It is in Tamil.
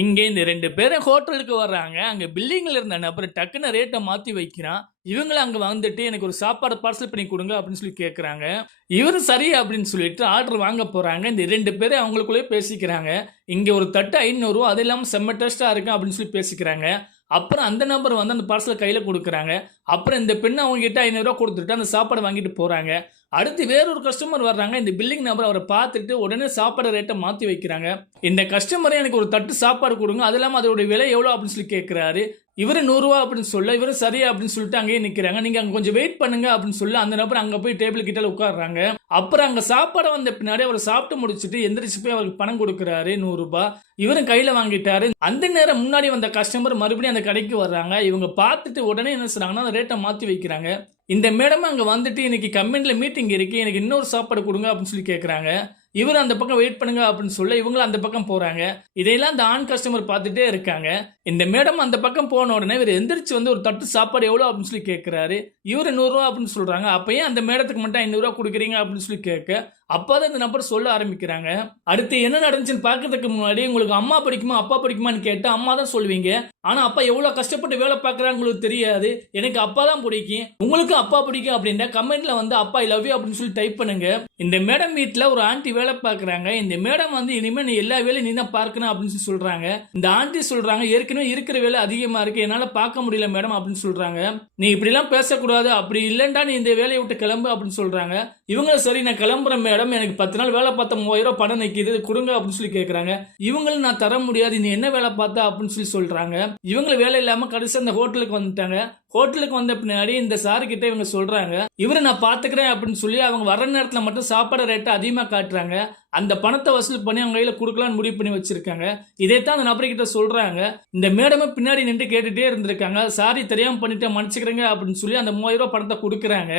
இங்க இந்த 2 பேரும் ஹோட்டலுக்கு வர்றாங்க. அங்க பில்லிங்ல இருந்த நபர் டக்குன்னு ரேட்ட மாத்தி வைக்கிறான். இவங்களும் அங்க வந்துட்டு எனக்கு ஒரு சாப்பாடு பார்சல் பண்ணி குடுங்க அப்படின்னு சொல்லி கேட்கறாங்க. இவரும் சரி அப்படின்னு சொல்லிட்டு ஆர்டர் வாங்க போறாங்க. இந்த 2 பேரும் அவங்களுக்குள்ளேயே பேசிக்கிறாங்க. இங்க ஒரு தட்டு ரூ. 500 அது இல்லாம செம்ம டேஸ்ட்டா இருக்கு அப்படின்னு சொல்லி பேசிக்கிறாங்க. அப்புறம் அந்த நபர் வந்து அந்த பார்சல கையில குடுக்குறாங்க. அப்புறம் இந்த பெண் அவங்க கிட்ட ரூ. 500 குடுத்துட்டு அந்த சாப்பாட வாங்கிட்டு போறாங்க. அடுத்து வேறொரு கஸ்டமர் வர்றாங்க. இந்த பில்லிங் நபர் அவர பார்த்துட்டு உடனே சாப்பாடு ரேட்ட மாத்தி வைக்கிறாங்க. இந்த கஸ்டமரே எனக்கு ஒரு தட்டு சாப்பாடு குடுங்க. அது இல்லாம அதோட விலை எவ்வளோ அப்படின்னு சொல்லி கேட்கிறாரு. இவரு ரூ. 100 அப்படின்னு சொல்ல, இவரு சரி அப்படின்னு சொல்லிட்டு அங்கேயே நிக்கிறாங்க. நீங்க அங்க கொஞ்சம் வெயிட் பண்ணுங்க அப்படின்னு சொல்ல, அந்த நபர் அங்க போய் டேபிள் கிட்ட உட்கார்றாங்க. அப்புறம் அங்க சாப்பாடு வந்த பின்னாடி அவர் சாப்பிட்டு முடிச்சுட்டு எந்திரிச்சு போய் அவருக்கு பணம் கொடுக்குறாரு ரூ. 100. இவரும் கையில வாங்கிட்டாரு. அந்த நேரம் முன்னாடி வந்த கஸ்டமர் மறுபடியும் அந்த கடைக்கு வர்றாங்க. இவங்க பார்த்துட்டு உடனே என்ன செய்றாங்கன்னா, அந்த ரேட்ட மாத்தி வைக்கிறாங்க. இந்த மேடம் அங்க வந்துட்டு இன்னைக்கு கம்பெனில மீட்டிங் இருக்கு. எனக்கு இன்னொரு சாப்பாடு குடுங்க அப்படின்னு சொல்லி கேட்கறாங்க. இவரு அந்த பக்கம் வெயிட் பண்ணுங்க அப்படின்னு சொல்ல, இவங்களும் அந்த பக்கம் போறாங்க. இதையெல்லாம் அந்த ஆண் கஸ்டமர் பார்த்துட்டே இருக்காங்க. இந்த மேடம் அந்த பக்கம் போன உடனே இவரு எந்திரிச்சு வந்து ஒரு தட்டு சாப்பாடு எவ்வளோ அப்படின்னு சொல்லி கேட்கிறாரு. இவரு ரூ. 100 அப்படின்னு சொல்றாங்க. அப்ப ஏன் அந்த மேடத்துக்கு மட்டும் ரூ. 500 குடுக்குறீங்க அப்படின்னு சொல்லி கேட்க, அப்பதான் இந்த நபர் சொல்ல ஆரம்பிக்கிறாங்க. அடுத்து என்ன நடந்துச்சுன்னு பார்க்கறதுக்கு முன்னாடி உங்களுக்கு அம்மா பிடிக்குமா, அப்பா பிடிக்குமான்னு கேட்டா அம்மா தான் சொல்லுவீங்க. ஆனா அப்பா எவ்வளவு கஷ்டப்பட்டு வேலை பார்க்கறாங்க உங்களுக்கு தெரியாது. எனக்கு அப்பா தான் பிடிக்கும். உங்களுக்கும் அப்பா பிடிக்கும் அப்படின்னா கமெண்ட்ல வந்து அப்பா ஐ லவ் யூ அப்படின்னு சொல்லி டைப் பண்ணுங்க. இந்த மேடம் வீட்ல ஒரு ஆண்டி வேலை பார்க்கறாங்க. இந்த மேடம் வந்து இனிமே நீ எல்லா வேலையும் நீ தான் பார்க்கணும் அப்படின்னு சொல்லி சொல்றாங்க. இந்த ஆண்டி சொல்றாங்க ஏற்கனவே இருக்கிற வேலை அதிகமா இருக்கு. என்னால பார்க்க முடியல மேடம் அப்படின்னு சொல்றாங்க. நீ இப்படி எல்லாம் பேசக்கூடாது. அப்படி இல்லண்டா நீ இந்த வேலையை விட்டு கிளம்பு அப்படின்னு சொல்றாங்க. இவங்களும் சரி நான் கிளம்புறேன் மேடம். எனக்கு 10 நாள் வேலை பார்த்த 3000 பணம் நிக்குது குடுங்க அப்படின்னு சொல்லி கேட்கறாங்க. இவங்களும் நான் தர முடியாது. நீ என்ன வேலை பார்த்த அப்படின்னு சொல்லி சொல்றாங்க. இவங்களும் வேலை இல்லாம கடைசி அந்த ஹோட்டலுக்கு வந்துட்டாங்க. ஹோட்டலுக்கு வந்த பின்னாடி இந்த சாரு கிட்ட இவங்க சொல்றாங்க, இவரை நான் பாத்துக்கிறேன் அப்படின்னு சொல்லி அவங்க வர்ற நேரத்துல மட்டும் சாப்பாடு ரேட்டை அதிகமா காட்டுறாங்க. அந்த பணத்தை வசூல் பண்ணி அவங்க கையில கொடுக்கலாம்னு முடிவு பண்ணி வச்சிருக்காங்க. இதைத்தான் அந்த நபர்கிட்ட சொல்றாங்க. இந்த மேடமும் பின்னாடி நின்று கேட்டுட்டே இருந்திருக்காங்க. சாரி தெரியாம பண்ணிட்டேன் மன்னிச்சுக்கிறேங்க அப்படின்னு சொல்லி அந்த 3000 பணத்தை கொடுக்குறாங்க.